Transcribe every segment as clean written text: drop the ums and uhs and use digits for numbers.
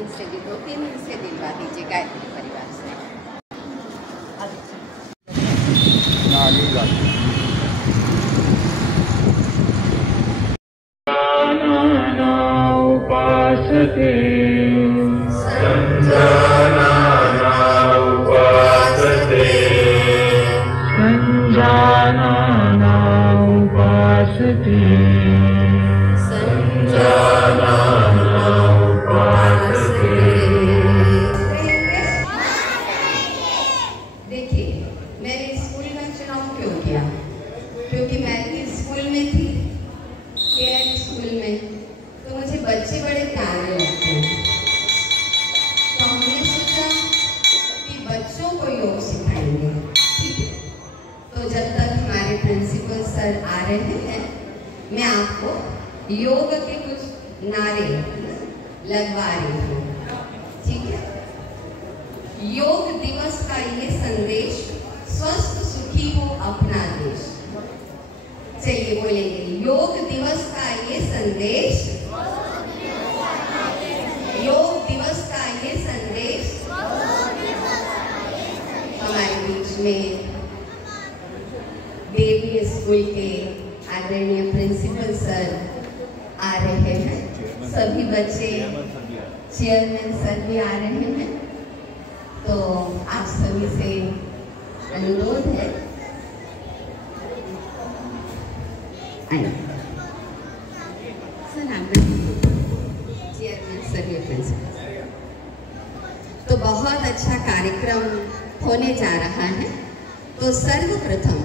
इनसे भी 2-3 दिन से दिलवा दीजिए गायत्री परिवार से। उपासते संजाना उपासते देखिए, मैंने स्कूल का चुनाव क्यों किया? क्योंकि मैं भी स्कूल में थी, केयर स्कूल में, तो मुझे बच्चे बड़े प्यारे लगते हैं। तो हमने सोचा कि बच्चों को योग सिखाएंगे, ठीक है? तो जब तक हमारे प्रिंसिपल सर आ रहे हैं, मैं आपको योग के कुछ नारे लगवा रही हूँ, ठीक है? योग दिवस का ये संदेश, स्वस्थ सुखी हो अपना देश। चलिए बोलेंगे, योग दिवस का ये संदेश, योग दिवस का ये संदेश। हमारे बीच में देवी स्कूल के आदरणीय प्रिंसिपल सर आ रहे हैं, सभी बच्चे, चेयरमैन सर भी आ रहे हैं। तो आप सभी से अनुरोध है, चेयरमैन सर भी प्रिंसिपल। तो बहुत अच्छा कार्यक्रम होने जा रहा है। तो सर्वप्रथम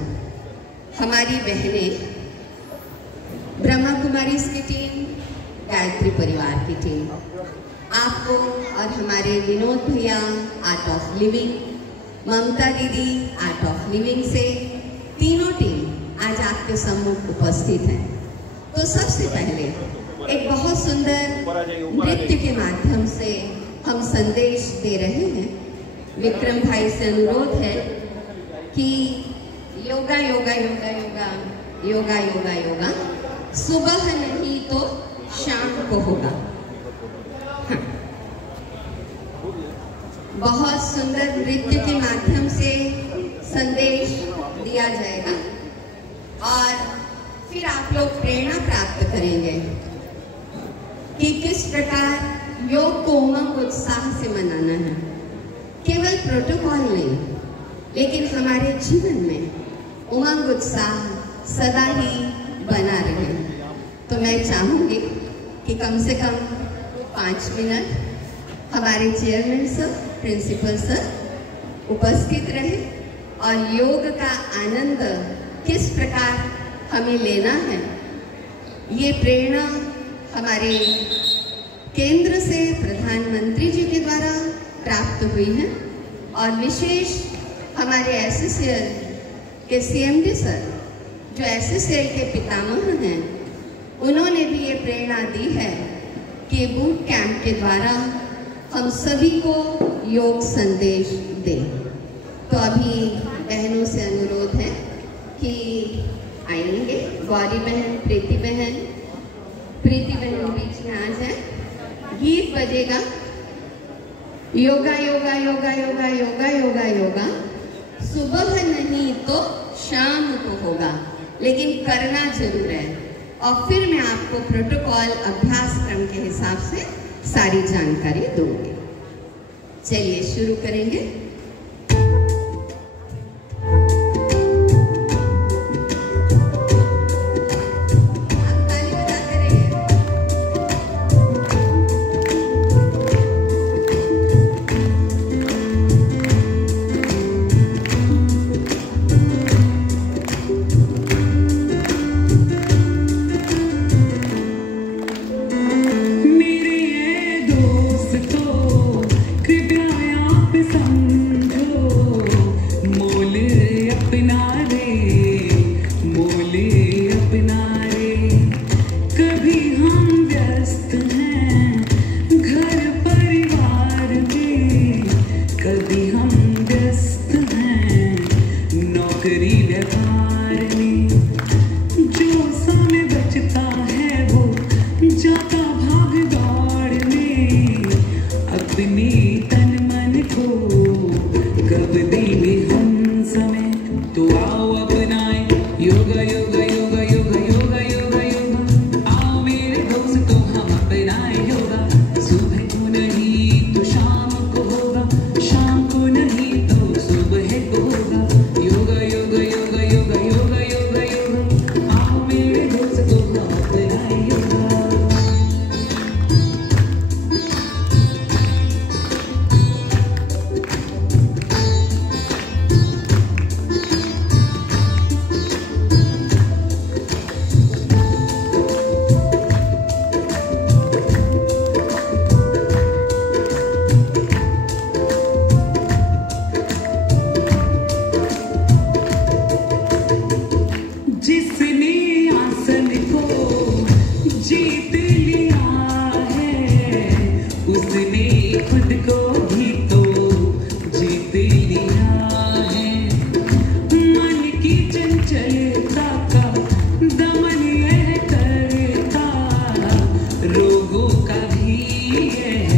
हमारी बहनें, ब्रह्मा कुमारी की टीम, गायत्री परिवार की टीम, आपको और हमारे विनोद भैया आर्ट ऑफ लिविंग, ममता दीदी आर्ट ऑफ लिविंग से तीनों टीम आज आपके सम्मुख उपस्थित हैं। तो सबसे पहले एक बहुत सुंदर नृत्य के माध्यम से हम संदेश दे रहे हैं। विक्रम भाई से अनुरोध है कि योगा योगा योगा योगा योगा योगा योगा सुबह नहीं तो शाम को होगा। हाँ। बहुत सुंदर नृत्य के माध्यम से संदेश दिया जाएगा और फिर आप लोग प्रेरणा प्राप्त करेंगे कि किस प्रकार योग को उमंग उत्साह से मनाना है। केवल प्रोटोकॉल नहीं, लेकिन हमारे जीवन में उमंग उत्साह सदा ही बना रहे। तो मैं चाहूंगी कि कम से कम 5 मिनट हमारे चेयरमैन सर, प्रिंसिपल सर उपस्थित रहे और योग का आनंद किस प्रकार हमें लेना है, ये प्रेरणा हमारे केंद्र से प्रधानमंत्री जी के द्वारा प्राप्त हुई है और विशेष हमारे एसएसएल के सीएमडी सर, जो एसएसएल के पितामह हैं, उन्होंने भी ये प्रेरणा दी है कि बूट कैंप के द्वारा हम सभी को योग संदेश दें। तो अभी बहनों से अनुरोध है कि आएंगे, गौरी बहन, प्रीति बहन बीच में आ जाए। गीत बजेगा, योगा योगा योगा योगा योगा योगा योगा, सुबह नहीं तो शाम को होगा, लेकिन करना जरूर है। और फिर मैं आपको प्रोटोकॉल अभ्यास क्रम के हिसाब से सारी जानकारी दूंगी। चलिए शुरू करेंगे। जाता भाग जीत लिया है उसने खुद को भी तो जीत लिया है। मन की चंचलता का दमन यह करता, रोगों का भी यह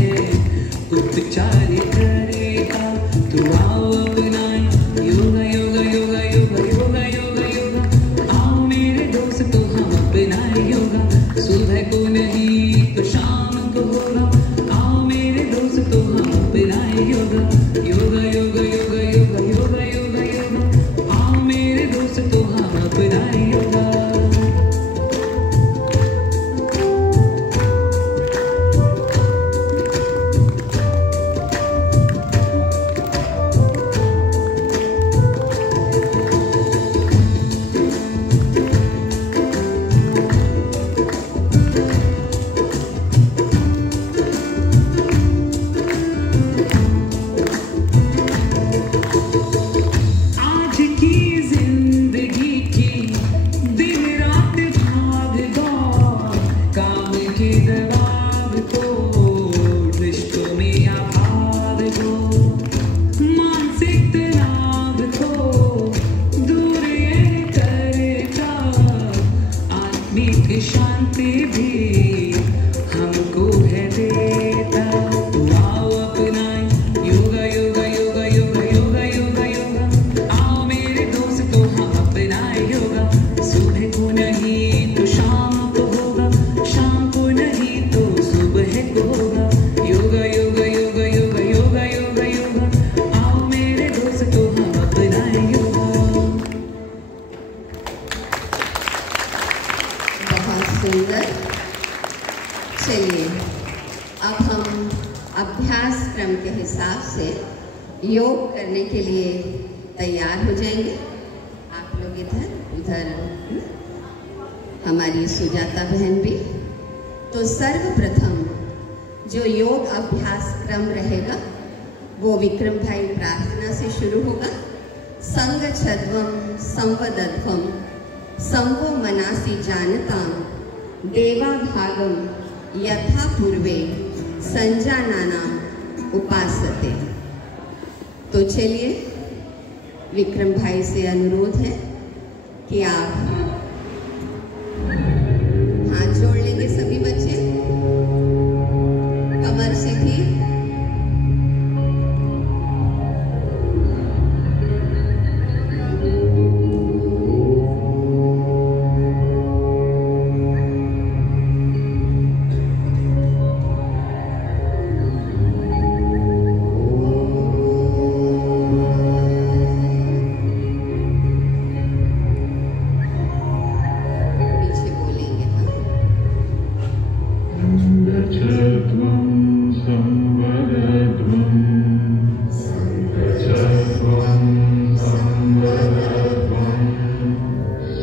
उपचार करेगा। तो आओ अपनाए योगा योगा योगा योगा योगा योगा योगा। आओ मेरे दोस्तों हम अपनाए योगा, सुबह को नहीं तो शाम को होगा। आओ मेरे दोस्तों हम अपनाए योगा योगा योगा योगा योगा योगा योगा योगा। आओ मेरे दोस्तों हम अपनाए योगा। आज की जिंदगी की दिन रात भाग दौड़, काम के दबाव को रिश्तों में या भाग दो। मानसिक तनाव को दूर ये करेगा, आत्मिक शांति भी हमको है देता। आओ अपनाए योगा योगा योगा योगा योगा योगा योगा। आओ मेरे दोस्तों हम अपनाए योगा, सुबह को नहीं तो शाम को होगा, शाम को नहीं तो सुबह को होगा। योगा योगा योगा योगा योगा योगा योगा। आओ मेरे दोस्तों हम अपनाए योगा। बहुत सुंदर। चलिए अब हम अभ्यास क्रम के हिसाब से योग करने के लिए तैयार हो जाएंगे। आप लोग इधर उधर, हमारी सुजाता बहन भी। तो सर्वप्रथम जो योग अभ्यास क्रम रहेगा वो विक्रम भाई प्रार्थना से शुरू होगा। संग छद्वम संवदध्वम संवो मनासी जानताम देवा भागम यथा पूर्वे संजानाना उपासते। तो चलिए विक्रम भाई से अनुरोध है कि आप हाथ जोड़ लेंगे सभी बच्चे, कमर सीधी। पीछे बोलेंगे हाँ। छद्वं संवदध्वं छद्वं संवदध्वं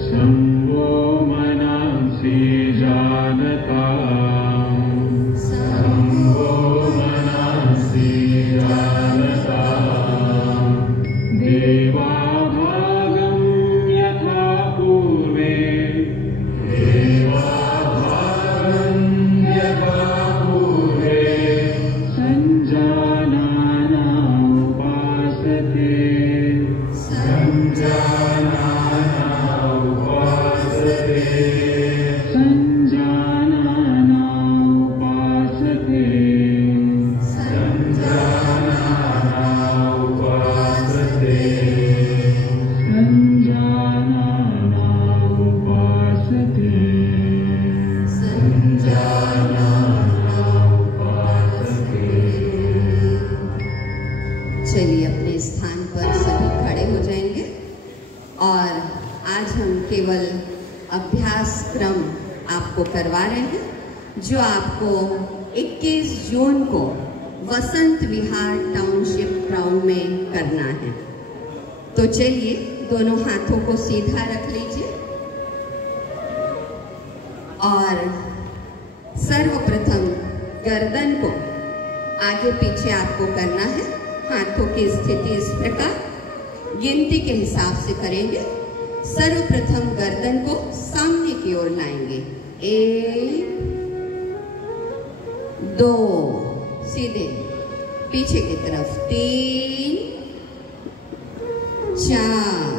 संवो मनांसि जानताम् संवो मनांसि जानताम् देवा भागं यथा पूर्वे देवा भागं यथा पूर्वे संजानाना उपासते संजानाना उपासते संजानाना उपासते संजानाना उपासते संजानाना उपासते संजानाना उपासते। चलिए अपने स्थान पर सभी खड़े हो जाएंगे और आज हम केवल अभ्यास क्रम आपको करवा रहे हैं जो आपको 21 जून को वसंत विहार टाउनशिप ग्राउंड में करना है। तो चलिए दोनों हाथों को सीधा रख लीजिए और सर्वप्रथम गर्दन को आगे पीछे आपको करना है। हाथों की स्थिति इस प्रकार गिनती के हिसाब से करेंगे। सर्वप्रथम गर्दन को सामने की ओर लाएंगे। 1 2 सीधे पीछे की तरफ 3 4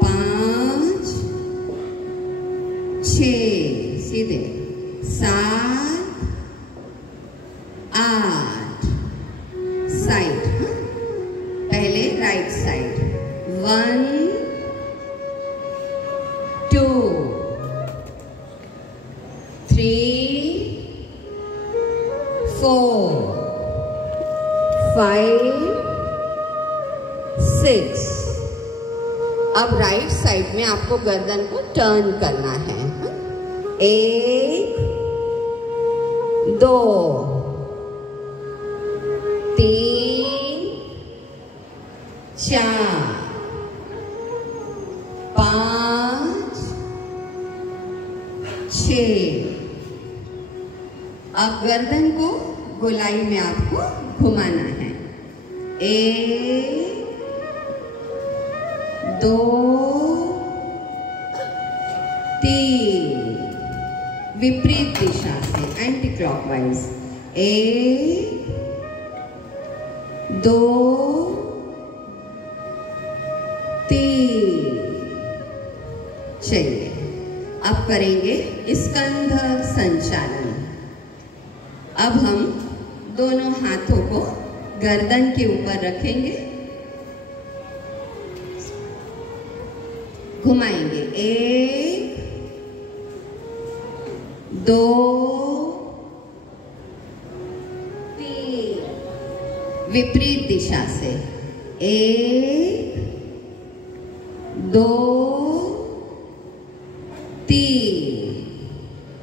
5 6 सीधे 7 8 साइड। पहले राइट साइड 1 2 3 4 5 6। अब राइट साइड में आपको गर्दन को टर्न करना है। 1 2 3 4 5 6। अब गर्दन को गोलाई में आपको घुमाना है। 1 2 3 विपरीत दिशा से एंटी क्लॉकवाइज। 1 2 3। चलिए अब करेंगे स्कंध संचालन। अब हम दोनों हाथों को गर्दन के ऊपर रखेंगे, घुमाएंगे। 1 2 3 विपरीत दिशा से। 1 2 3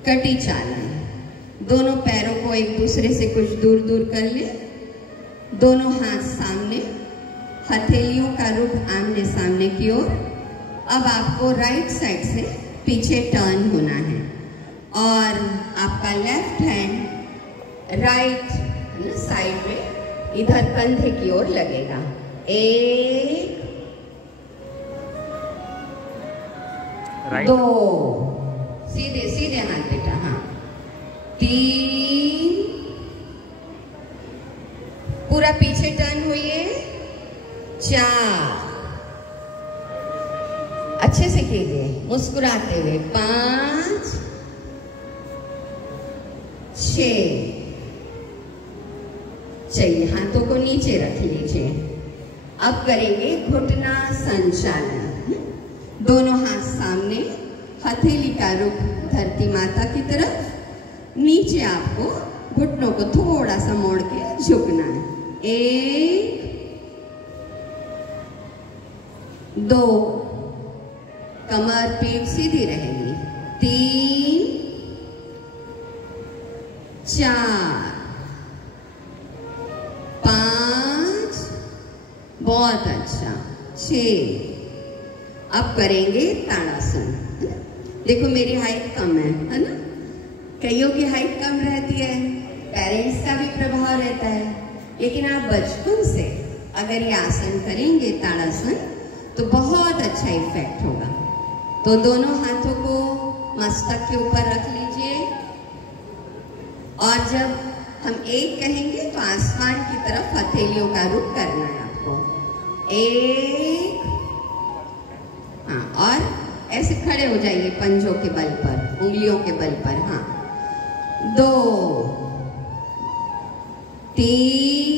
कटी चालन। दोनों पैरों को एक दूसरे से कुछ दूर दूर कर ले। दोनों हाथ सामने, हथेलियों का रुख आमने सामने की ओर। अब आपको राइट साइड से पीछे टर्न होना है और आपका लेफ्ट हैंड राइट साइड में इधर कंधे की ओर लगेगा। 1 2 सीधे सीधे हाथ बेटा। हाँ 3 पूरा पीछे टर्न हुई। 4 अच्छे से कीजिए मुस्कुराते हुए। 5 6। चलिए हाथों को नीचे रख लीजिए। अब करेंगे घुटना संचालन। दोनों हाथ सामने, हथेली का रुख धरती माता की तरफ। नीचे आपको घुटनों को थोड़ा सा मोड़ के झुकना है। 1 2 कमर पीठ सीधी रहेगी। 3 4 5 बहुत अच्छा। 6। अब करेंगे ताड़ासन। देखो मेरी हाइट कम है ना? कईयों की हाइट कम रहती है, पेरेंट्स का भी प्रभाव रहता है, लेकिन आप बचपन से अगर ये आसन करेंगे ताड़ासन तो बहुत अच्छा इफेक्ट होगा। तो दोनों हाथों को मस्तक के ऊपर रख लीजिए और जब हम 1 कहेंगे तो आसमान की तरफ हथेलियों का रुख करना है आपको। 1 हाँ, और ऐसे खड़े हो जाइए पंजों के बल पर, उंगलियों के बल पर। हाँ 2 3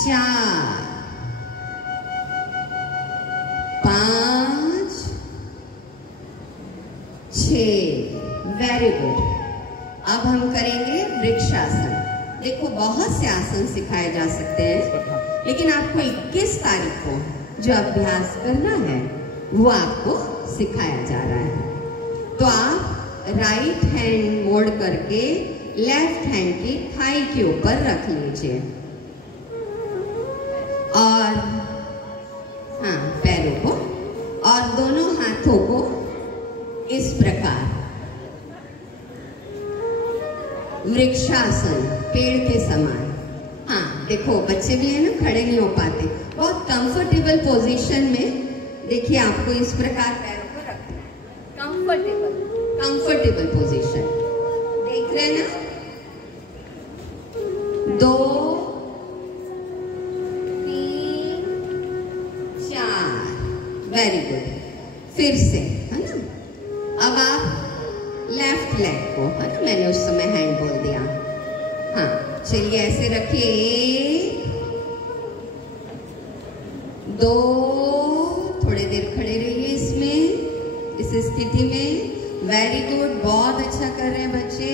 4 5 6। Very good. अब हम करेंगे वृक्षासन। देखो बहुत से आसन सिखाए जा सकते हैं, लेकिन आपको 21 तारीख को जो अभ्यास करना है वो आपको सिखाया जा रहा है। तो आप राइट हैंड मोड़ करके लेफ्ट हैंड की थाई के ऊपर रख लीजिए और हाँ पैरों को, और दोनों हाथों को इस प्रकार वृक्षासन, पेड़ के समान। हाँ देखो बच्चे भी है ना, खड़े नहीं हो पाते, बहुत कंफर्टेबल पोजीशन में देखिए आपको इस प्रकार पैरों को रख कंफर्टेबल पोजीशन। देख रहे हैं ना? 2 3 4, वेरी गुड। फिर से, है ना? अब आप लेफ्ट लेग को, है ना, मैंने उस समय हैंड बोल दिया। हाँ, चलिए ऐसे रखिए। 1 2, थोड़ी देर खड़े रहिए इसमें, इस स्थिति में। वेरी गुड, बहुत अच्छा कर रहे हैं बच्चे।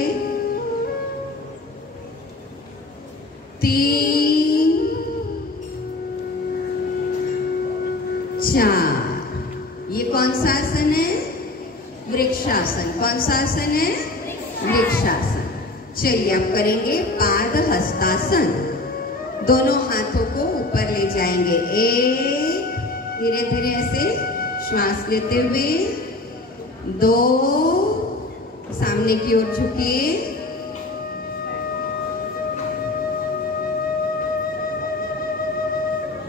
3 4। ये कौन सा आसन है? वृक्षासन। कौन सा आसन है? वृक्षासन। चलिए अब करेंगे पाद हस्तासन। दोनों हाथों को ऊपर ले जाएंगे। 1, धीरे धीरे ऐसे श्वास लेते हुए। 2, सामने की ओर झुकिए।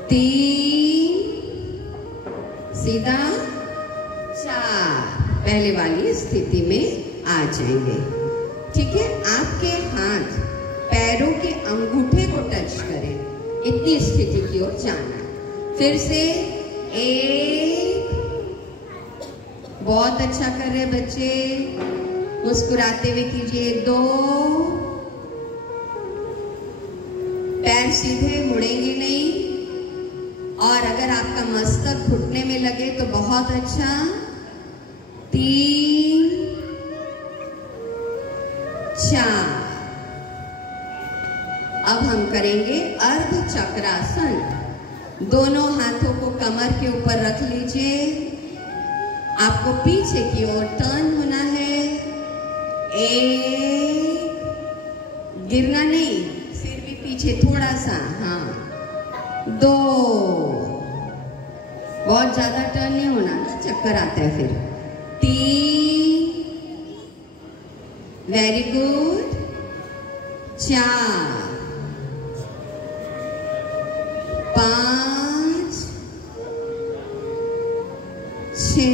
3, सीधा। 4, पहले वाली स्थिति में आ जाएंगे। ठीक है, आपके हाथ पैरों के अंगूठे को टच करें, इतनी स्थिति की ओर जाना। फिर से 1, बहुत अच्छा कर रहे बच्चे, मुस्कुराते हुए कीजिए। 2, पैर सीधे मुड़ेंगे नहीं, और अगर आपका मस्तक घुटने में लगे तो बहुत अच्छा। 3 4। अब हम करेंगे अर्ध चक्रासन। दोनों हाथों को कमर के ऊपर रख लीजिए। आपको पीछे की ओर टर्न होना है। 1, गिरना नहीं, सिर भी पीछे थोड़ा सा। हाँ, 2, बहुत ज्यादा टर्न नहीं होना ना, चक्कर आता है फिर। 3, वेरी गुड। 4 5 6।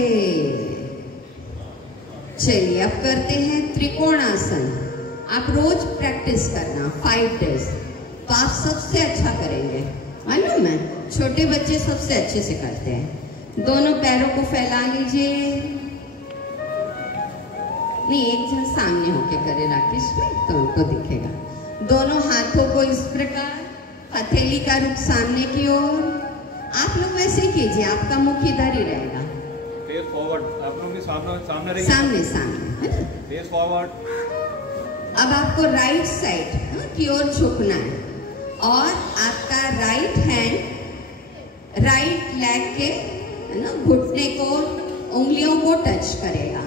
चलिए अब करते हैं त्रिकोणासन। आप रोज प्रैक्टिस करना 5 डेज, तो आप सबसे अच्छा करेंगे। मालूम है, छोटे बच्चे सबसे अच्छे से करते हैं। दोनों पैरों को फैला लीजिए। नहीं, एक जन सामने होके करे राकेश भाई, तो उनको दिखेगा। दोनों हाथों को इस प्रकार, हथेली का रुख सामने की ओर। आप लोग वैसे ही कीजिए, आपका मुख इधर ही रहेगा। फेस फॉरवर्ड, आप लोग भी सामने रहिए। सामने सामने, है ना? Face forward. अब आपको राइट साइड की ओर झुकना है, और आपका राइट हैंड राइट लेग के, है ना, घुटने को, उंगलियों को टच करेगा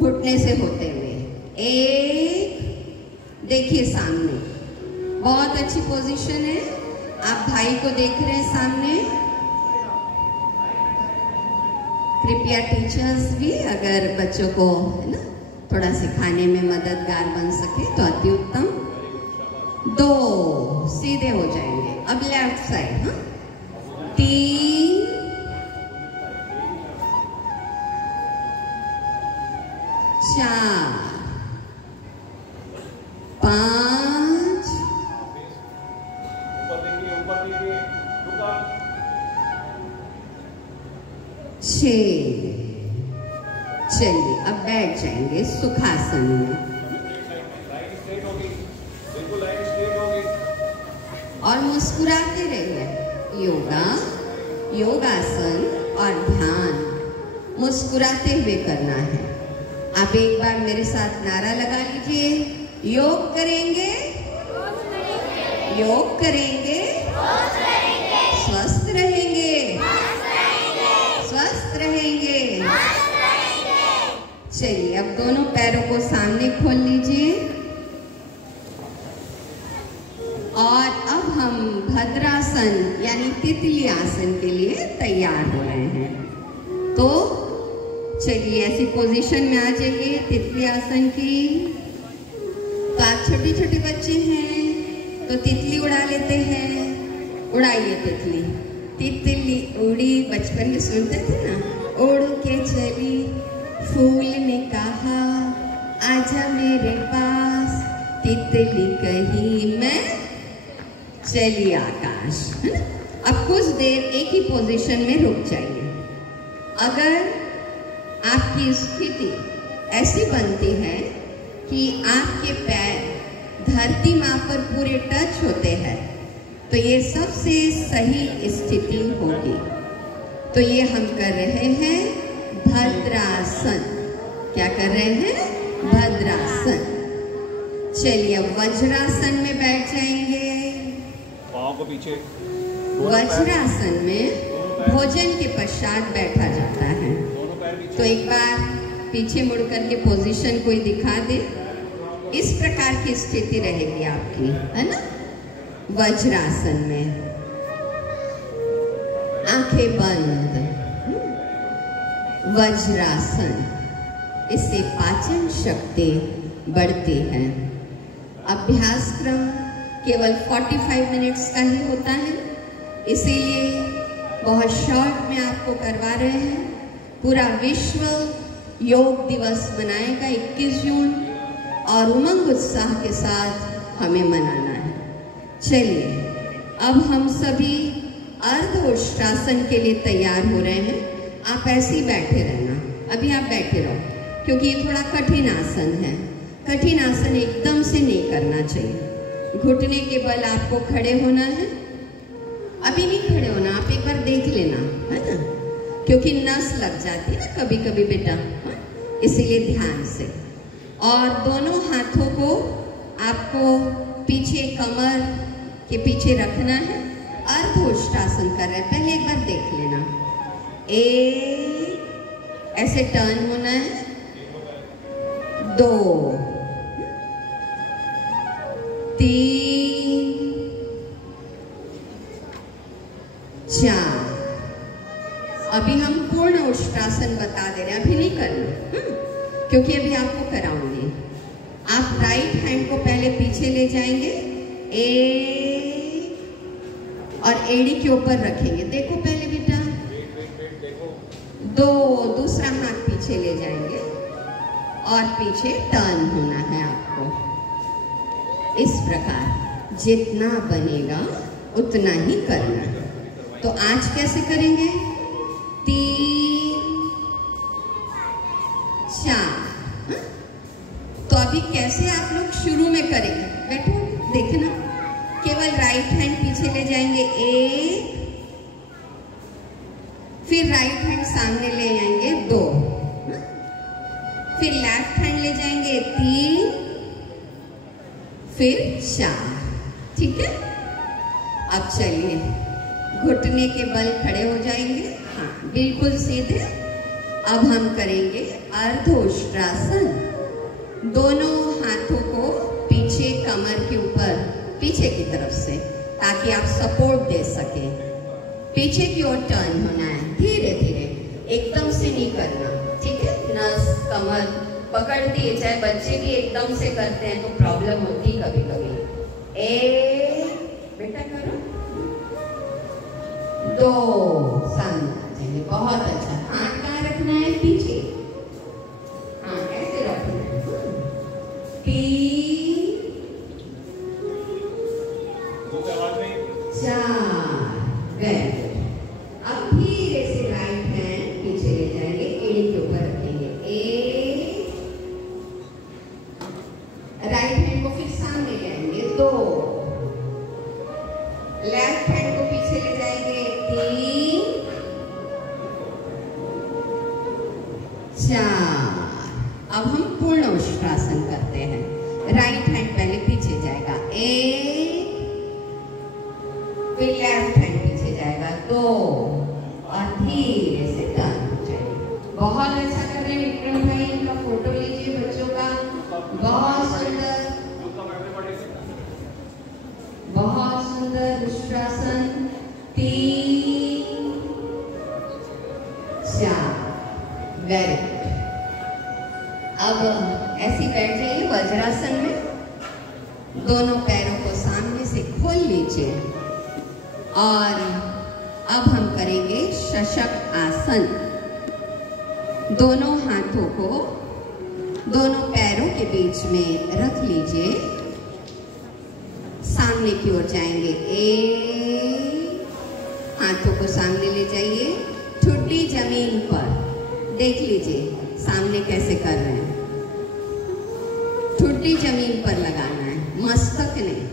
घुटने से होते हुए। 1, देखिए सामने, बहुत अच्छी पोजीशन है। आप भाई को देख रहे हैं सामने। कृपया टीचर्स भी अगर बच्चों को, है ना, थोड़ा सिखाने में मददगार बन सके तो अति उत्तम। 2, सीधे हो जाएंगे। अब लेफ्ट साइड। हाँ, 3 4 5 6। चलिए अब बैठ जाएंगे सुखासन में, और मुस्कुराते रहिए। योगा, योगासन और ध्यान मुस्कुराते हुए करना है। आप एक बार मेरे साथ नारा लगा लीजिए। योग करेंगे, योग करेंगे, स्वस्थ रहेंगे, स्वस्थ रहेंगे। चलिए अब दोनों पैरों को सामने खोल लीजिए, और अब हम भद्रासन यानी तितली आसन के लिए तैयार हो रहे हैं। तो चलिए ऐसी पोजीशन में आ जाइए तितली आसन की। तो आप छोटे छोटे बच्चे हैं तो तितली उड़ा लेते हैं। उड़ाइए तितली। तितली उड़ी, बचपन में सुनते थे ना, उड़ के चली फूल ने कहा आजा मेरे पास, तितली कही मैं चली आकाश, है ना। अब कुछ देर एक ही पोजीशन में रुक जाइए। अगर आपकी स्थिति ऐसी बनती है कि आपके पैर धरती माँ पर पूरे टच होते हैं, तो ये सबसे सही स्थिति होगी। तो ये हम कर रहे हैं भद्रासन। क्या कर रहे हैं? भद्रासन। चलिए अब वज्रासन में बैठ जाएंगे। पाँव को पीछे। वज्रासन में भोजन के पश्चात बैठा जाता है। तो एक बार पीछे मुड़ करके पोजीशन कोई दिखा दे। इस प्रकार की स्थिति रहेगी आपकी, है ना। वज्रासन में आंखें बंद। वज्रासन, इससे पाचन शक्ति बढ़ती है। अभ्यास क्रम केवल 45 मिनट्स का ही होता है, इसीलिए बहुत शॉर्ट में आपको करवा रहे हैं। पूरा विश्व योग दिवस मनाएगा 21 जून और उमंग उत्साह के साथ हमें मनाना है। चलिए अब हम सभी अर्धोष्टासन के लिए तैयार हो रहे हैं। आप ऐसे ही बैठे रहना, अभी आप बैठे रहो, क्योंकि ये थोड़ा कठिन आसन है। कठिन आसन एकदम से नहीं करना चाहिए। घुटने के बल आपको खड़े होना है। अभी नहीं खड़े होना, आप एक बार देख लेना, है ना, क्योंकि नस लग जाती है ना कभी कभी बेटा, इसीलिए ध्यान से। और दोनों हाथों को आपको पीछे कमर के पीछे रखना है। अर्धोष्टासन कर रहे हैं, पहले एक बार देख लेना। एक, ऐसे टर्न होना है। 2, 3, 4। अभी हम पूर्ण उष्टासन बता दे रहे हैं, अभी नहीं करना, क्योंकि अभी आपको कराऊंगी। आप राइट हैंड को पहले पीछे ले जाएंगे, और एड़ी के ऊपर रखेंगे। देखो पहले बेटा, 2, दूसरा हाथ पीछे ले जाएंगे और पीछे टर्न होना है आपको। इस प्रकार जितना बनेगा उतना ही करना है। तो आज कैसे करेंगे? 3, 4। तो अभी कैसे आप लोग शुरू में करेंगे? बैठो, देखना। केवल राइट हैंड पीछे ले जाएंगे, 1, फिर राइट हैंड सामने ले आएंगे, 2, फिर लेफ्ट हैंड ले जाएंगे, 3, फिर 4। ठीक है। अब चलिए, घुटने के बल खड़े हो जाएंगे, हाँ बिल्कुल सीधे। अब हम करेंगे अर्धोष्टासन। दोनों हाथों को पीछे कमर के ऊपर, पीछे की तरफ से, ताकि आप सपोर्ट दे सके। पीछे की ओर टर्न होना है, धीरे धीरे, एकदम से नहीं करना, ठीक है। नस कमर पकड़ती है, चाहे बच्चे भी एकदम से करते हैं तो प्रॉब्लम होती है कभी कभी। 1, बेटा करो, 2, सामने, बहुत अच्छा। हाथ कहाँ रखना है? पीछे, हाँ ऐसे रखना है। 3, 4, वेरी गुड। अब धीरे से राइट हैंड पीछे ले जाएंगे, एड़ी के ऊपर रखेंगे, 1, राइट हैंड को फिर सामने ले आएंगे, 2, लेफ्ट हैंड को पीछे ले जाएंगे, 3, 4। अब हम पूर्ण उष्टासन करते हैं। राइट हैंड पहले पीछे जाएगा, 1, फिर लेफ्ट हैंड पीछे जाएगा, 2, और धीरे से टर्न हो जाएगा। बहुत अच्छा कर रहे हैं विक्रम भाई, इनका फोटो लीजिए बच्चों का। बहुत सुंदर, बहुत सुंदर उष्टासन। 3, 4, वेरी गुड। अब ऐसे बैठ जाइए वज्रासन में। दोनों पैरों को सामने से खोल लीजिए और अब हम करेंगे शशक आसन। दोनों हाथों को दोनों पैरों के बीच में रख लीजिए। सामने की ओर जाएंगे। एक, हाथों को सामने ले जाइए, ठुड्डी जमीन पर। देख लीजिए सामने कैसे कर रहे हैं। ठुड्डी जमीन पर लगाना है, मस्तक नहीं,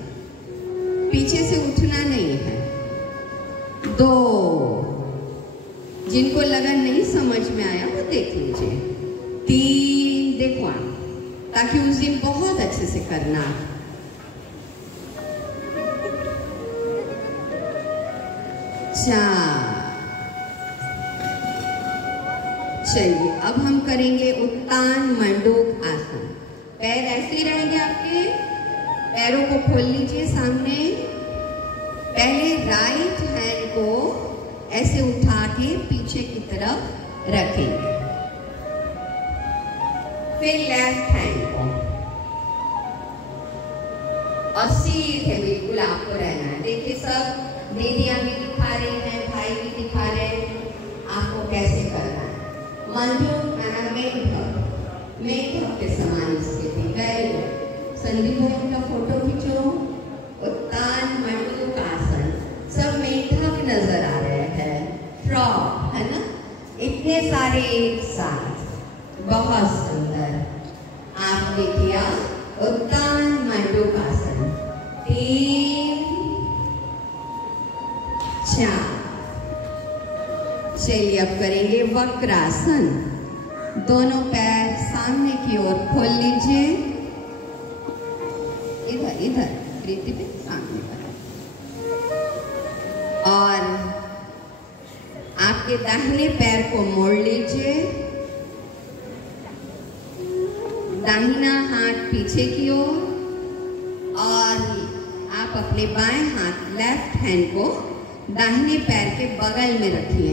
पीछे से उठना नहीं है। दो, जिनको लगा नहीं समझ में आया वो देख लीजिए। तीन, देखो आप, ताकि उस दिन बहुत अच्छे से करना। चार। चलिए अब हम करेंगे उत्तान मंडूक आसन। पैर ऐसे ही रहेंगे आपके, पैरों को खोल लीजिए सामने। पहले राइट हैंड को ऐसे उठा के पीछे की तरफ रखेंगे, फिर लेफ्ट हैंड को, और सीधे बिल्कुल आपको रहना है। देखिए सब दीदियां भी दिखा रही हैं, भाई भी दिखा रहे हैं आपको कैसे करना है। मंडूक मेढक के समान स्थिति। Very good. संदीप भाई का फोटो खींचो। उत्तान मंडूक आसन। सब मेढक नजर आ रहे हैं, फ्रॉग है ना, इतने सारे एक साथ, बहुत सुंदर। आपने किया उत्तान मंडूक आसन। 3, 4। चलिए अब करेंगे वक्रासन। दोनों पैर सामने की ओर खोल लीजिए। इधर इधर प्रीति पे सामने पर, और आपके दाहिने पैर को मोड़ लीजिए। दाहिना हाथ पीछे की ओर, और आप अपने बाएं हाथ लेफ्ट हैंड को दाहिने पैर के बगल में रखिए।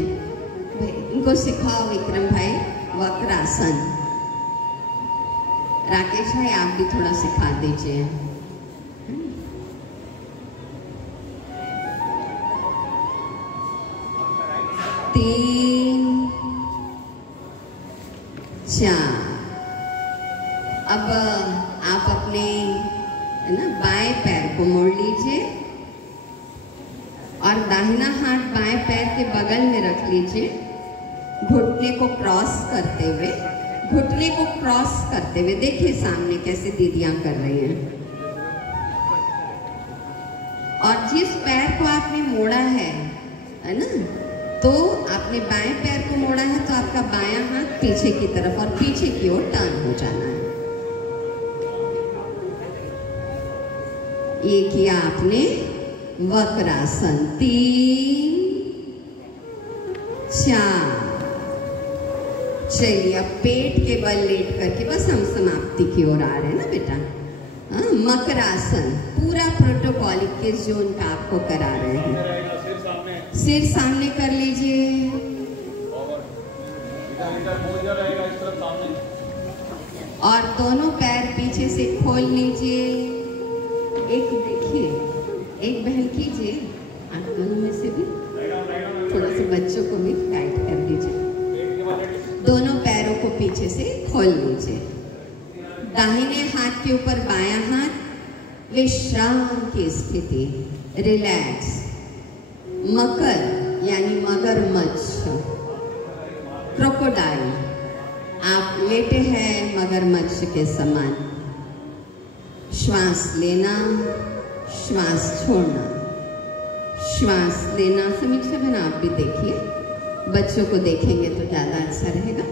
इनको सिखाओ विक्रम भाई वक्रासन। राकेश भाई आप भी थोड़ा सिखा दीजिए। तीन, 4। अब आप अपने है ना बाएं पैर को मोड़ लीजिए और दाहिना हाथ बाएं पैर के बगल में रख लीजिए। घुटने को क्रॉस करते हुए, घुटने को क्रॉस करते हुए देखिए सामने कैसे दीदियां कर रही हैं। और जिस पैर को आपने मोड़ा है ना, तो आपने बाएं पैर को मोड़ा है तो आपका बायां हाथ पीछे की तरफ और पीछे की ओर टर्न हो जाना है। ये किया आपने वक्रासन। 3, 4। चलिए अब पेट के बल लेट करके बस हम समाप्ति की ओर आ रहे हैं ना बेटा। हाँ, मकरासन पूरा प्रोटोकॉल 21 जून का आपको करा रहे हैं। सिर सामने कर लीजिए, और दोनों पैर पीछे से खोल लीजिए। एक देखिए, एक बहन कीजिए, आप दोनों में से भी थोड़ा सा बच्चों को भी टाइट कर दीजिए। दोनों पैरों को पीछे से खोल लीजिए। दाहिने हाथ के ऊपर बायां हाथ, विश्राम की स्थिति, रिलैक्स। मकर यानी मगरमच्छ, क्रोकोडाइल, आप लेटे हैं मगरमच्छ के समान। श्वास लेना, श्वास छोड़ना, श्वास लेना। समीक्षा से बना आप भी देखिए, बच्चों को देखेंगे तो ज्यादा अच्छा रहेगा।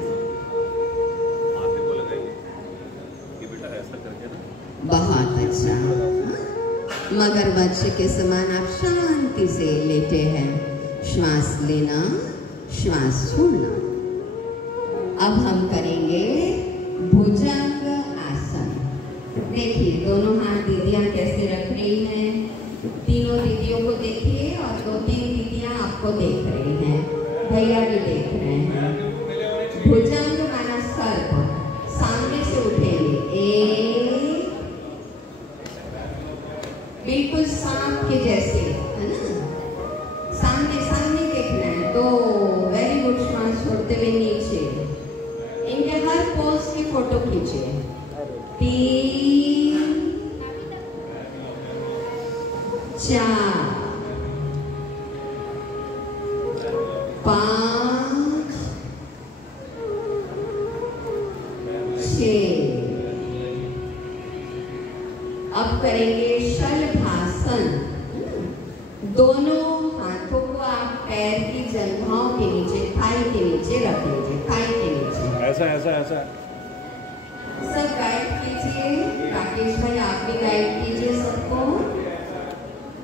बहुत अच्छा। मगरमच्छ के समान आप शांति से लेटे हैं। श्वास लेना, श्वास छोड़ना। अब हम करेंगे भुजंग आसन। देखिए दोनों हाथ दीदियां कैसे रख रही हैं। तीनों दीदियों को देखिए और 2-3 दीदियां आपको देख रही हैं, भैया भी देख रहे हैं। भुजंग माना सर को सामने से उठेंगे। एक, बिल्कुल सांप के जैसे है ना, सामने सामने देखना है। 2, वेरी गुड। श्वास छोड़ते हुए नीचे। खींचिए। 3 4 5 6। अब करेंगे शलभासन। दोनों हाथों को आप पैर की जंघाओं के नीचे, थाई के नीचे रख लीजिए, थाई के नीचे। ऐसा ऐसा ऐसा सब गाइड कीजिए। राकेश भाई आप भी गाइड कीजिए सबको।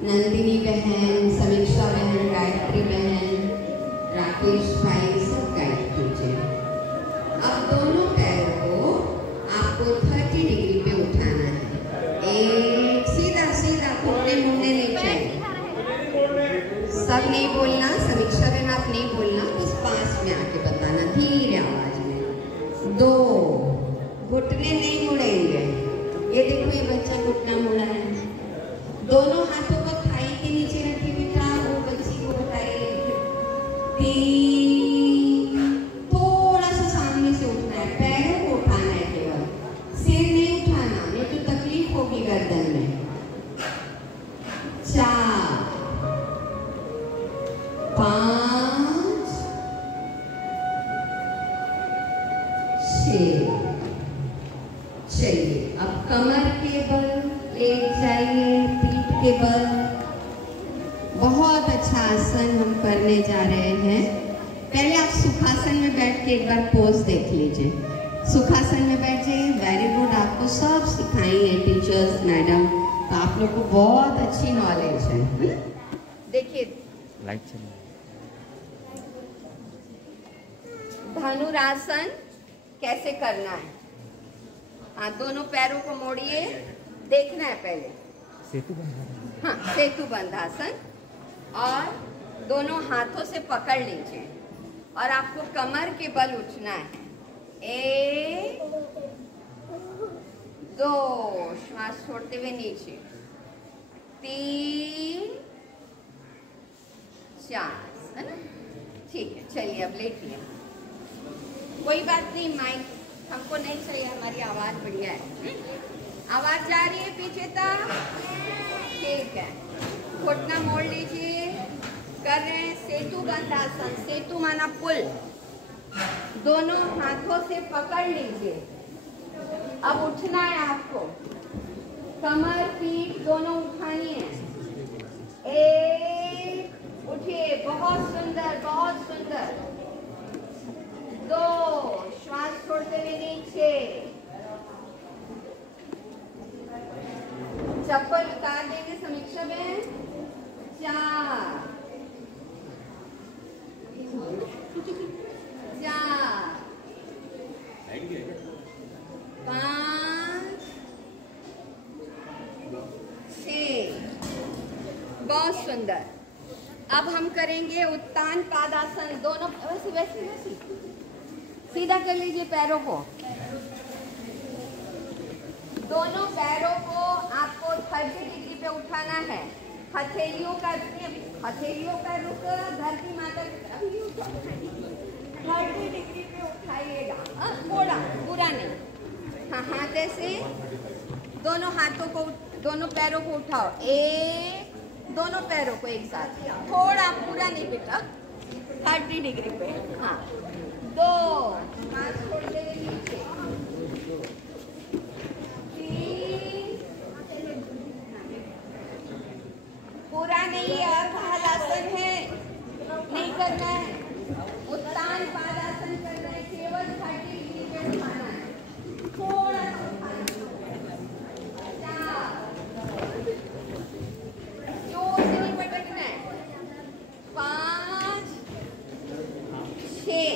नंदिनी बहन, समीक्षा बहन, गायत्री बहन, राकेश भाई सब गाइड कीजिए। अब दोनों पैरों को आपको 30 डिग्री पे उठाना है। एक सीधा सीधा, घुटने मुड़ने नहीं चाहिए। सब नहीं बोलना, समीक्षा बहन आप नहीं बोलना, बस पास में आके बताना धीरे आवाज में। 2 घुटने नहीं मुड़ेंगे। ये देखो ये बच्चा घुटना मुड़ा है। दोनों हाथों को थाई के नीचे रखिए बेटा, वो बच्ची को बताइए। 3 थोड़ा सा सामने से उठना है, पैरों को उठाना है केवल, सिर नहीं उठाना, नहीं तो तकलीफ होगी गर्दन में। 4 5 6। चलिए अब कमर के बल लेट जाइए, पीठ के बल। बहुत अच्छा आसन हम करने जा रहे हैं। पहले आप सुखासन में बैठ के एक बार पोज देख लीजिए। सुखासन में बैठ जाइए। वेरी गुड, आपको सब सिखाई है टीचर्स मैडम, तो आप लोग को बहुत अच्छी नॉलेज है। देखिए धनुरासन कैसे करना है। हाँ, दोनों पैरों को मोड़िए, देखना है पहले। हाँ, सेतु बंधासन। और दोनों हाथों से पकड़ लीजिए और आपको कमर के बल उठना है। 1 2 श्वास छोड़ते हुए नीचे। 3 4, है ना? ठीक है, चलिए अब लेटिए। कोई बात नहीं, माइक हमको नहीं चाहिए, हमारी आवाज बढ़िया है। आवाज जा रही है पीछे तक? ठीक है, घुटना मोड़ लीजिए। कर रहे हैं सेतु बंधासन। सेतु माना पुल। दोनों हाथों से पकड़ लीजिए। अब उठना है आपको, कमर पीठ दोनों उठानी है। 1 उठिए, बहुत सुंदर बहुत सुंदर। 2 श्वास छोड़ते हुए नीचे। चप्पल उतार देंगे समीक्षा में। 4 5 6। बहुत सुंदर। अब हम करेंगे उत्तान पादासन। दोनों वैसे वैसे वैसे सीधा कर लीजिए पैरों को। दोनों पैरों को आपको 30 डिग्री पे उठाना है। हथेलियों का रुख धरती माता अभी 30 डिग्री पे उठाइएगा। थोड़ा पूरा नहीं। हाँ, हाथ ऐसे, दोनों हाथों को, दोनों पैरों को उठाओ। 1 दोनों पैरों को एक साथ, थोड़ा पूरा नहीं बेटा, 30 डिग्री पे। हाँ, 2 हाथ छोड़ते हुए नीचे। 3 पूरा नहीं है, अर्ध हलासन है, नहीं करना है। उत्तान पादासन करना है, केवल 30 डिग्री पे उठाना है, थोड़ा सा उठाना है। 4 जोर से नहीं पटकना है। 5 6।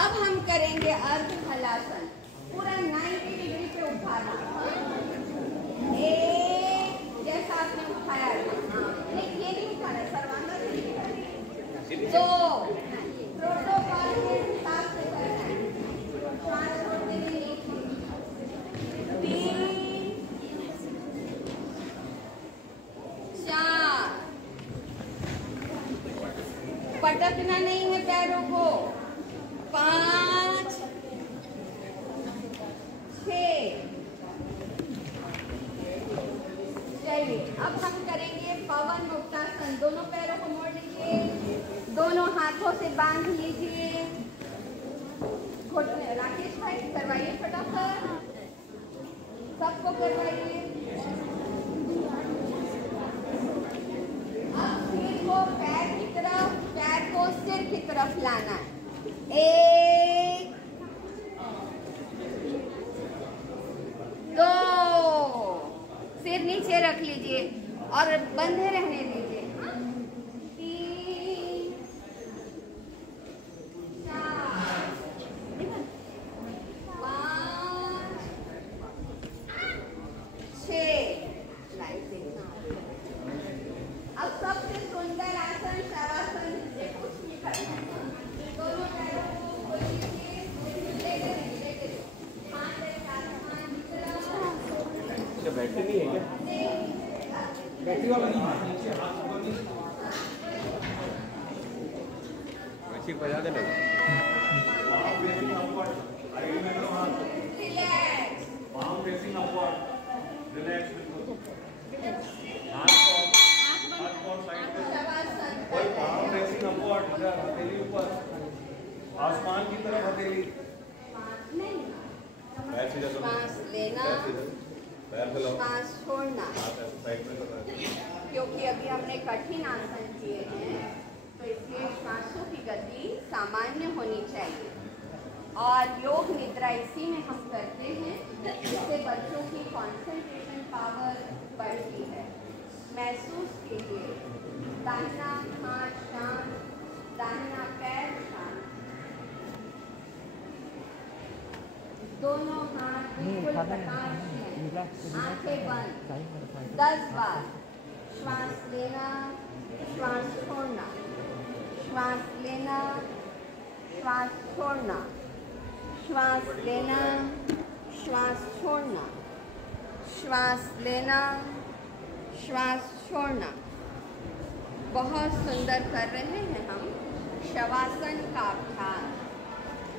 अब हम करेंगे अर्ध हलासन, पूरा 90 डिग्री पे उठाना। 1 जैसा आपने उठाया है, नहीं ये नहीं उठाना, सर्वांग से नहीं करना। 2 प्रोटोकॉल के हिसाब से करना है। श्वास छोड़ते हुए नीचे। 3 4 पटकना नहीं है पैरों को। 5 अब हम करेंगे पवन मुक्तासन। दोनों पैरों को मोड़ लीजिए, दोनों हाथों से बांध लीजिए। राकेश भाई करवाइए फटाफट, सबको करवाइए। अब सिर को पैर की तरफ, पैर को सिर की तरफ लाना है। 1 2, सिर नीचे रख लीजिए और बंधे रहने दीजिए। 3 4 5 6। अब सबसे सुंदर आसन शवासन, से कुछ नहीं करना है। दोनों पैरों को खोल लीजिए, लेटे हाथ एक आसमान की तरफ। बैठे नहीं है क्या? बैठी वाला नहीं वैसे बजा देना। Relax, palm facing upward, relax बिल्कुल। हाथ को साइड पे, शवासन और palm facing upward, इधर हथेली ऊपर, आसमान की तरफ हथेली। पैर सीधा करो, श्वास लेना, पैर सीधा, पैर फैलाओ, श्वास छोड़ना। हाथ ऐसे साइड पे करना है। क्योंकि अभी हमने कठिन आसन किए हैं, तो इसलिए श्वासों की गति सामान्य होनी चाहिए। और योग निद्रा इसी में हम करते हैं, जिससे बच्चों की कंसंट्रेशन पावर बढ़ती है। महसूस कीजिए, दाहिना हाथ शांत, दाहिना पैर शांत, दोनों हाथ बिल्कुल प्रकाश में, आंखें बंद। 10 बार श्वास लेना, श्वास छोड़ना, श्वास लेना, श्वास छोड़ना, श्वास लेना, श्वास छोड़ना, श्वास लेना, श्वास छोड़ना। बहुत सुंदर कर रहे हैं हम शवासन का अभ्यास।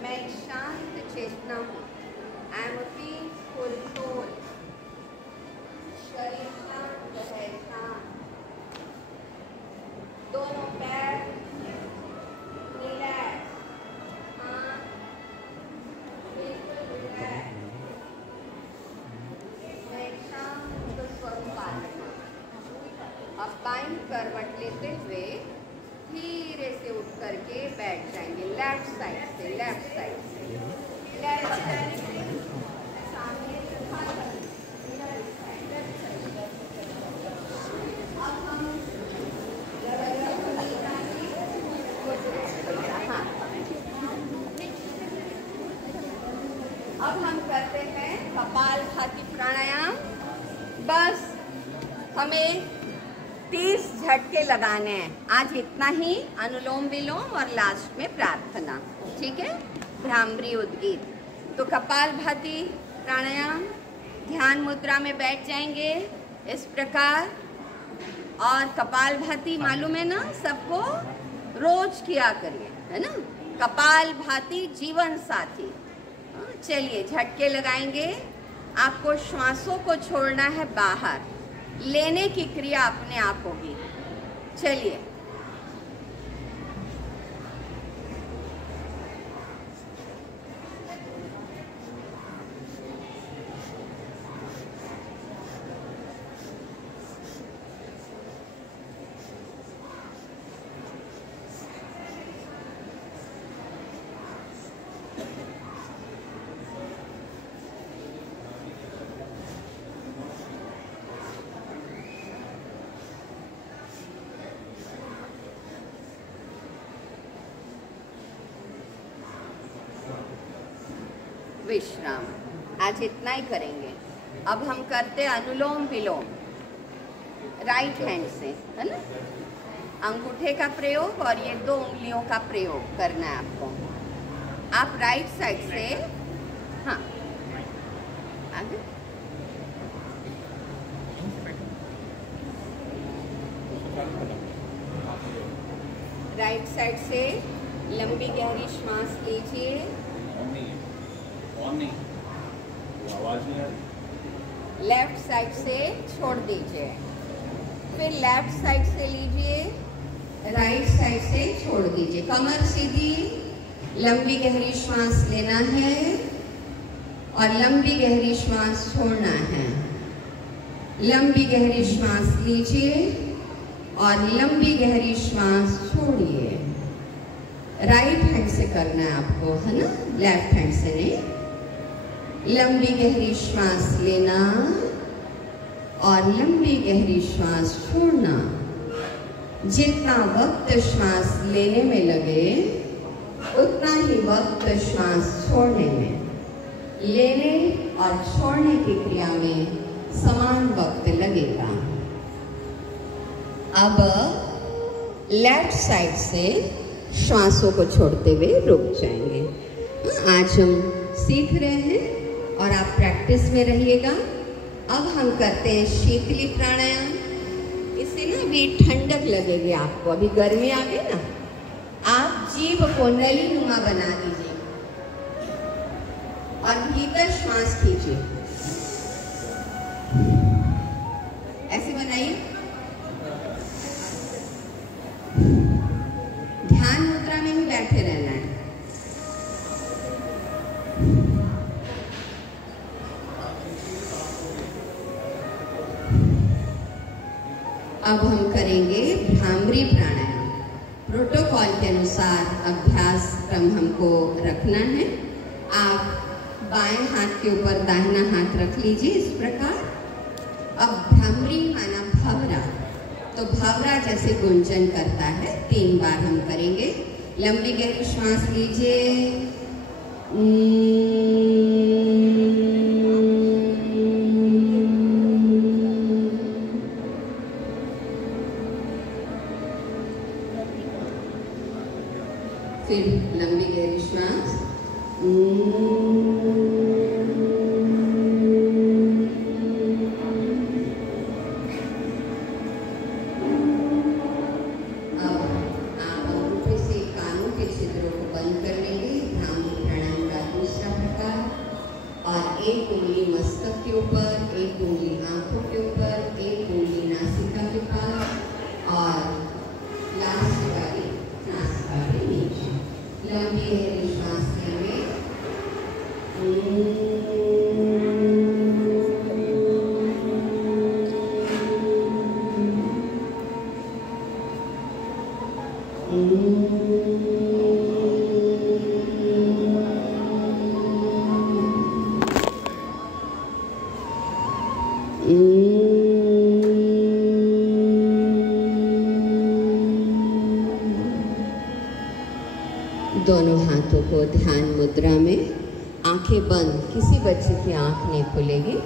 मैं एक शांत चेतना हूँ। I am a peaceful soul. शरीर शांत है, शांत। दोनों पैर रिलैक्स, हाथ बिल्कुल रिलैक्स। मैं एक शांत स्वरूप आत्मा। अब बाईं करवट लेते हुए धीरे से उठ करके बैठ जाएंगे। लेफ्ट साइड से, लेफ्ट साइड से, लेफ्ट साइड से सामने उठा कर लेफ्ट साइड, लेफ्ट साइड। अब हम हाँ, अब हम करते हैं कपालभाति प्राणायाम। बस हमें 30 झटके लगाने हैं। आज इतना ही, अनुलोम विलोम और लास्ट में प्रार्थना। ठीक है, भ्रामरी उद्गीत। तो कपालभाति प्राणायाम, ध्यान मुद्रा में बैठ जाएंगे इस प्रकार। और कपालभाति मालूम है ना सबको, रोज किया करिए, है ना। कपालभाति जीवन साथी। चलिए झटके लगाएंगे। आपको श्वासों को छोड़ना है बाहर, लेने की क्रिया अपने आप होगी। चलिए, विश्राम। आज इतना ही करेंगे। अब हम करते अनुलोम विलोम राइट हैंड से, है ना। अंगूठे का प्रयोग और ये 2 उंगलियों का प्रयोग करना है आपको। आप राइट साइड से, हाँ आगे, राइट साइड से लंबी गहरी श्वास लीजिए। आवाज नहीं आ रही। लेफ्ट साइड से छोड़ दीजिए। फिर लेफ्ट साइड से लीजिए, राइट साइड से छोड़ दीजिए। कमर सीधी, लंबी गहरी श्वास लेना है और लंबी गहरी श्वास छोड़ना है। लंबी गहरी श्वास लीजिए और लंबी गहरी श्वास छोड़िए। राइट हैंड से करना है आपको, है ना, लेफ्ट हैंड से नहीं। लंबी गहरी श्वास लेना और लंबी गहरी श्वास छोड़ना। जितना वक्त श्वास लेने में लगे उतना ही वक्त श्वास छोड़ने में। लेने और छोड़ने की क्रिया में समान वक्त लगेगा। अब लेफ्ट साइड से श्वासों को छोड़ते हुए रुक जाएंगे। आज हम सीख रहे हैं और आप प्रैक्टिस में रहिएगा। अब हम करते हैं शीतली प्राणायाम। इससे ना अभी ठंडक लगेगी आपको, अभी गर्मी आ गई ना। आप जीभ को नली नुमा बना दीजिए और भीतर श्वास खींचिए। ऐसे बनाइए। ध्यान मुद्रा में ही बैठे रहना है। अब हम करेंगे भ्रामरी प्राणायाम। प्रोटोकॉल के अनुसार अभ्यास क्रम हमको रखना है। आप बाएं हाथ के ऊपर दाहिना हाथ रख लीजिए इस प्रकार। अब भ्रामरी माना भंवरा, तो भंवरा जैसे गुंजन करता है 3 बार हम करेंगे। लंबी गहरी श्वास लीजिए, फिर लंबी गहरी श्वास, एक उंगली मस्तक के ऊपर, एक उंगली आंखों के ऊपर, एक उंगली नासिका के पास और लास्ट वाली नासिका के नीचे। लंबी गहरी श्वास लेंगे। दोनों हाथों को ध्यान मुद्रा में, आंखें बंद, किसी बच्चे की आंख नहीं खुलेगी।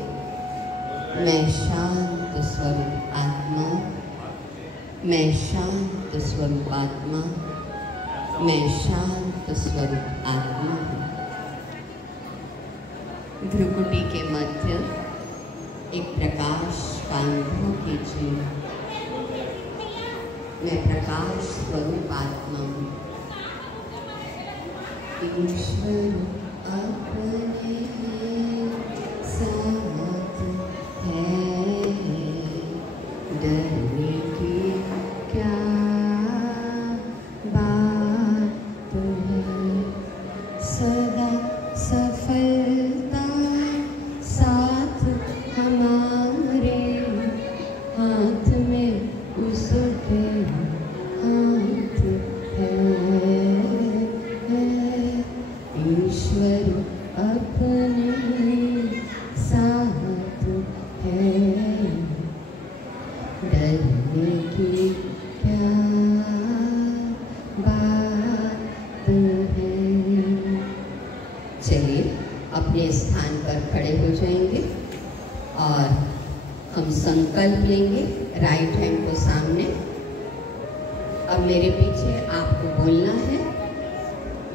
मैं शांत स्वरूप आत्मा, मैं शांत स्वरूप आत्मा, मैं शांत स्वरूप आत्मा हूँ। भ्रुकुटी के मध्य एक प्रकाश का अनुभव कीजिए। मैं प्रकाश स्वरूप आत्मा हूँ। ईश्वर अपने साथ है, डरने की क्या बात है। सदा सफलता साथ हमारे, हाथ में उसके हाथ है। ईश्वर अपने साथ है, डरने की क्या बात है। चलिए अपने स्थान पर खड़े हो जाएंगे और हम संकल्प लेंगे। राइट हैंड को सामने। अब मेरे पीछे आपको बोलना है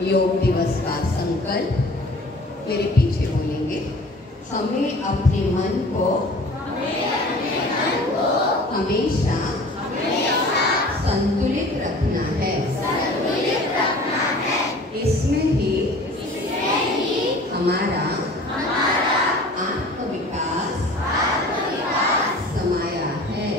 योग दिवस का संकल्प। मेरे पीछे बोलेंगे। हमें अपने मन को हमेशा संतुलित रखना है। इसमें ही हमारा आत्मविकास समाया है।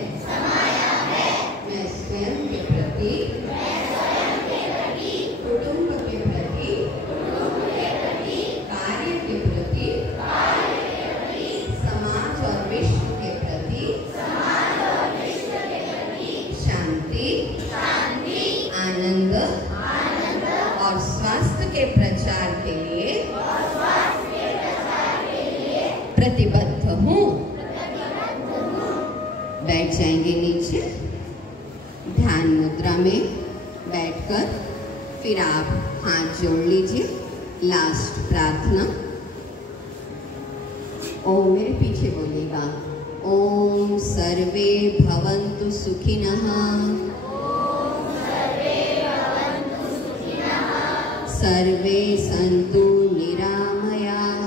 प्रतिबद्ध हूँ। बैठ जाएंगे नीचे, ध्यान मुद्रा में बैठकर फिर आप हाथ जोड़ लीजिए। लास्ट प्रार्थना, ओम मेरे पीछे बोलिएगा। ओम सर्वे भवन्तु सुखिनः, सर्वे सन्तु निरामयाः,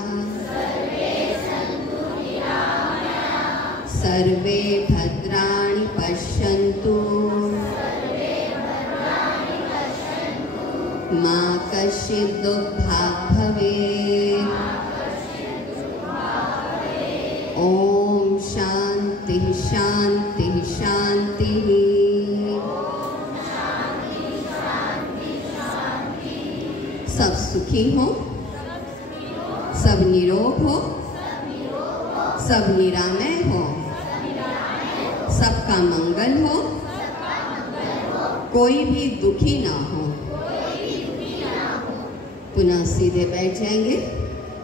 सर्वे भद्राणि पश्यन्तु, मा कश्चित् दुःखात् भवेत्। ओम शांति शांति शांति। सब सुखी हो, सब निरोग हो, सब निरामय हो, सबका मंगल हो, कोई भी दुखी ना हो। पुनः सीधे बैठ जाएंगे।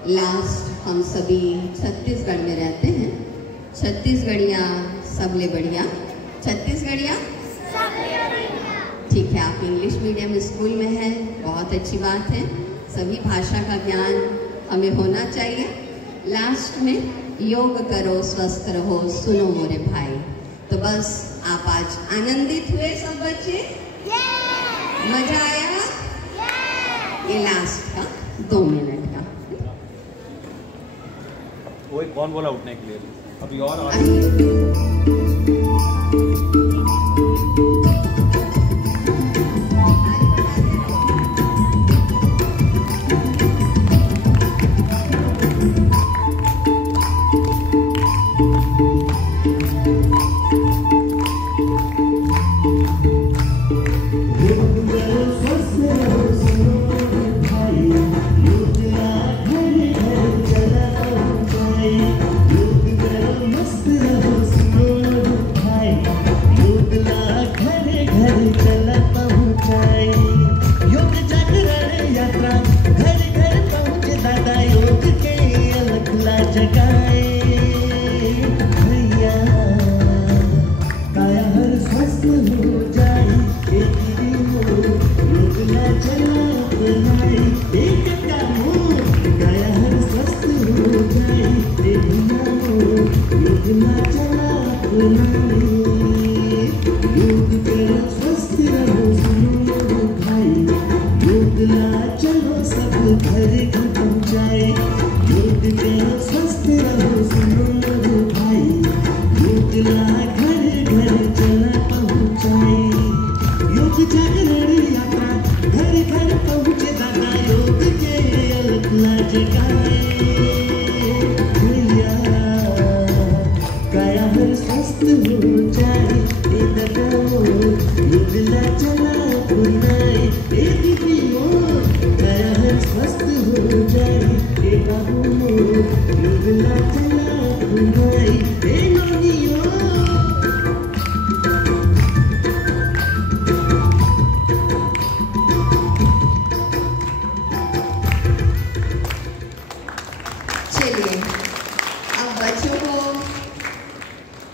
लास्ट, हम सभी छत्तीसगढ़ में रहते हैं। छत्तीसगढ़िया सबले बढ़िया, छत्तीसगढ़िया ठीक है। आप इंग्लिश मीडियम स्कूल में हैं, बहुत अच्छी बात है। सभी भाषा का ज्ञान हमें होना चाहिए। लास्ट में योग करो स्वस्थ रहो सुनो मोरे भाई। तो बस आप आज आनंदित हुए सब बच्चे? मजा आया? ये लास्ट का 2 मिनट का। वो एक कौन बोला उठने के लिए? अभी और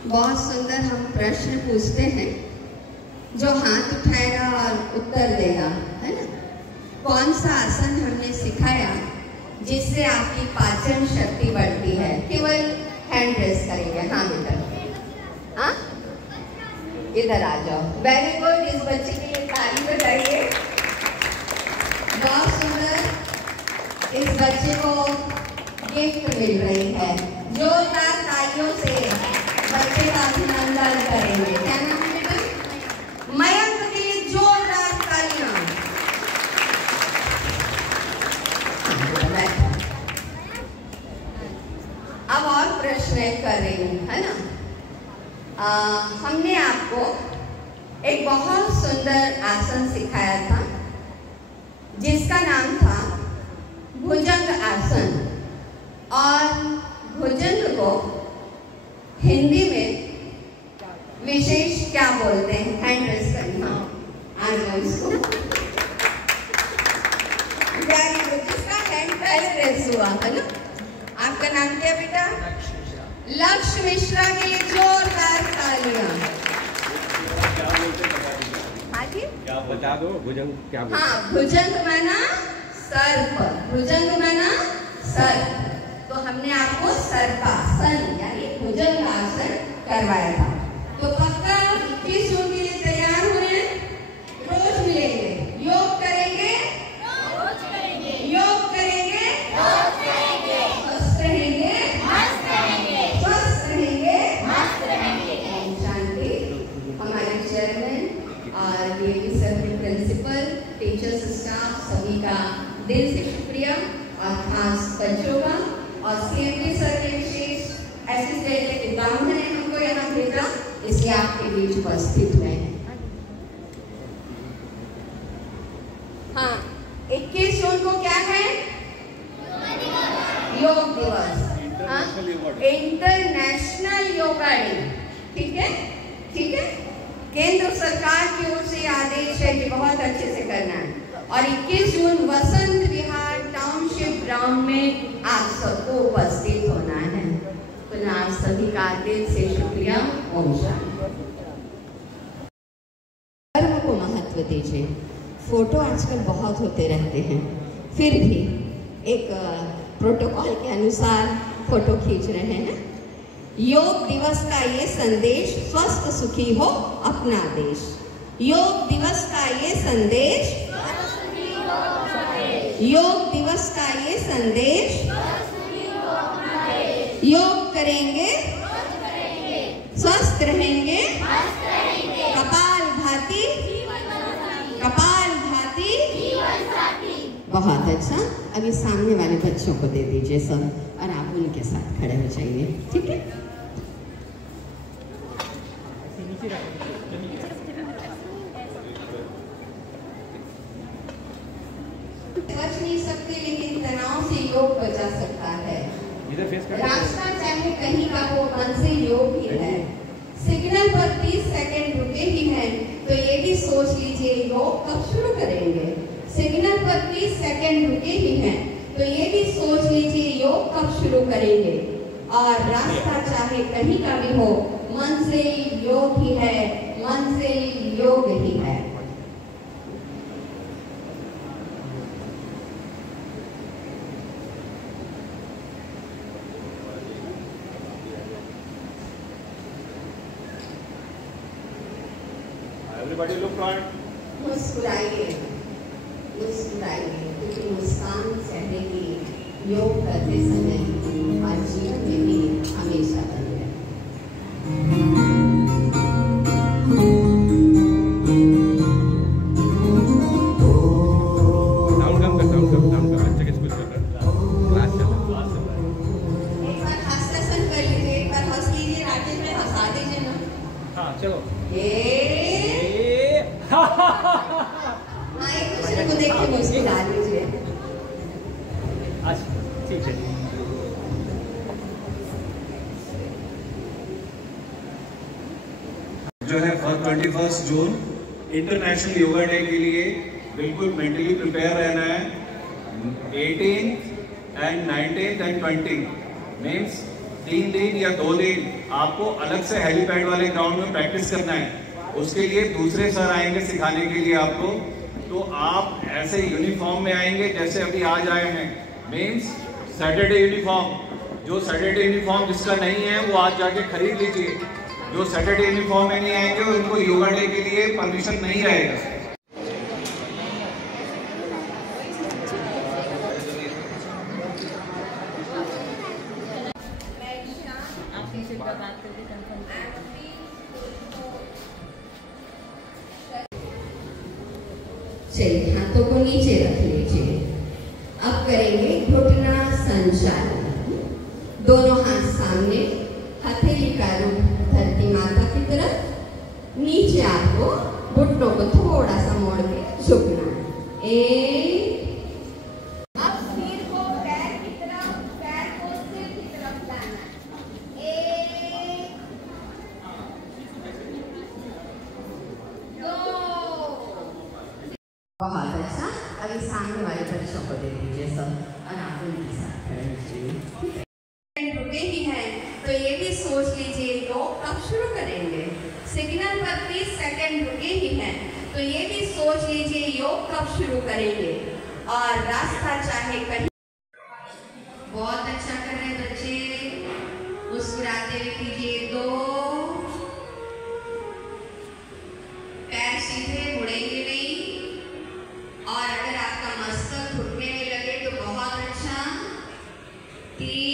बहुत सुंदर हम प्रश्न पूछते हैं, जो हाथ उठाएगा और उत्तर देगा, है ना। कौन सा आसन हमने सिखाया जिससे आपकी पाचन शक्ति बढ़ती है? केवल हैंड रेस करेंगे। हाँ बेटा, हाँ इधर आ जाओ। वेरी गुड, इस बच्चे के लिए ताली बजाइए। बहुत सुंदर, इस बच्चे को गिफ्ट मिल रही है। जोरदार तालियों से बच्चे का अभिनंदन करेंगे। क्या नाम है बेटा? मयंक के लिए जोरदार तालियां। अब और प्रश्न कर रही हूँ, है ना। हमने आपको एक बहुत सुंदर आसन सिखाया था जिसका नाम था भुजंग आसन, और भुजंग को हिंदी में विशेष क्या बोलते हैं? हैंड रेस करना। आ जाओ इसको। जिसका हैंड पहले रेस हुआ है ना, आपका नाम क्या बेटा? लक्ष्य मिश्रा के लिए जोरदार तालियां। क्या बता दो भुजंग क्या बोलते हैं? हाँ, भुजंग माना सर्प, भुजंग माना सर्प। तो हमने आपको सर्पासन यानी भुजंग आसन करवाया था। तो पक्का 21 जून के लिए तैयार हुए हैं? रोज मिलेंगे, योग करेंगे, योग करेंगे, स्वस्थ रहेंगे, स्वस्थ रहेंगे। ओम शांति। हमारे चेयरमैन और ये सभी प्रिंसिपल, टीचर्स, स्टाफ सभी का दिल से शुक्रिया और खास बच्चों का और सीएमडी सर के विशेष असिस्टेंट ब्राह्मण ने हमको यहाँ भेजा, इसलिए आपके बीच उपस्थित हुए हैं। हाँ, 21 जून को क्या है? योग दिवस, इंटरनेशनल योगा डे। ठीक है, ठीक है। केंद्र सरकार की ओर से आदेश है कि बहुत अच्छे से करना है। और 21 जून वसंत विहार टाउनशिप ग्राउंड में आप सबको उपस्थित होना है। पुनः आप सभी का दिल से शुक्रिया। ओम शांति। धर्म को महत्व दीजिए। फोटो आजकल बहुत होते रहते हैं, फिर भी एक प्रोटोकॉल के अनुसार फोटो खींच रहे हैं। योग दिवस का ये संदेश, स्वस्थ सुखी हो अपना देश। योग दिवस का ये संदेश, योग दिवस का ये संदेश, योग करेंगे, स्वस्थ रहेंगे, कपाल भाती, कपाल भाती। बहुत अच्छा। अभी सामने वाले बच्चों को दे दीजिए सब और आप उनके साथ खड़े हो जाइए। ठीक है। बच नहीं सकते, लेकिन तनाव से योग बचा सकता है। रास्ता चाहे कहीं का हो, मन से योग ही है। सिग्नल पर 30 सेकंड रुके ही हैं, तो ये भी सोच लीजिए योग कब शुरू करेंगे। सिग्नल पर 30 सेकंड रुके ही हैं, तो ये भी सोच लीजिए योग कब शुरू करेंगे। और रास्ता चाहे कहीं का भी हो, मन से योग ही है, मन से योग ही है। Everybody look front. मुस्कुराइए, मुस्कुराइए, क्योंकि मुस्कान चेहरे योग करते समय और जीवन में भी हमेशा बनी रहे। बच्चे के स्कूल चल रहा है, क्लास चल रहा है। एक बार हास्यासन कर लीजिए, एक बार हंस लीजिए, राकेश में हंसा दीजिए ना। हाँ चलो। हाँ, एक दूसरे को देख के मुस्कुरा लीजिए। अच्छा ठीक है। जो है 21 जून इंटरनेशनल योगा डे के लिए बिल्कुल मेंटली प्रिपेयर रहना है। 18th and 19th and 20 means 3 दिन या 2 दिन आपको अलग से हेलीपैड वाले ग्राउंड में प्रैक्टिस करना है। उसके लिए दूसरे सर आएंगे सिखाने के लिए आपको। तो आप ऐसे यूनिफॉर्म में आएंगे जैसे अभी आज आए हैं, मीन्स सैटरडे यूनिफॉर्म। जो सैटरडे यूनिफॉर्म जिसका नहीं है वो आज जाके खरीद लीजिए। जो सैटरडे यूनिफॉर्म में नहीं आएंगे उनको योगा डे के लिए परमिशन नहीं रहेगा। चलिए, हाथों को नीचे रख लीजिए। अब करेंगे घुटना संचालन। दोनों हाथ सामने, हथेली का रुख धरती माता की तरफ। नीचे आपको घुटनों को थोड़ा सा मोड़ के झुकना है। अब सिर को पैर की तरफ, पैर को सिर की तरफ लाना है। 1 2। बहुत अच्छा। अभी सामने वाले बच्चों को दे दीजिए सब और आप उनके साथ खड़े हो जाइए। तो ये भी सोच लीजिए योग कब शुरू करेंगे। सिग्नल पर 30 सेकंड रुके ही हैं, तो ये भी सोच लीजिए योग कब शुरू करेंगे। और रास्ता चाहे कहीं। बहुत अच्छा कर रहे हैं बच्चे, मुस्कुराते हुए कीजिए। 2 पैर सीधे मुड़ेंगे नहीं, और अगर आपका मस्तक घुटने में लगे तो बहुत अच्छा। 3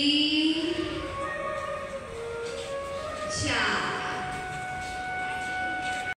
4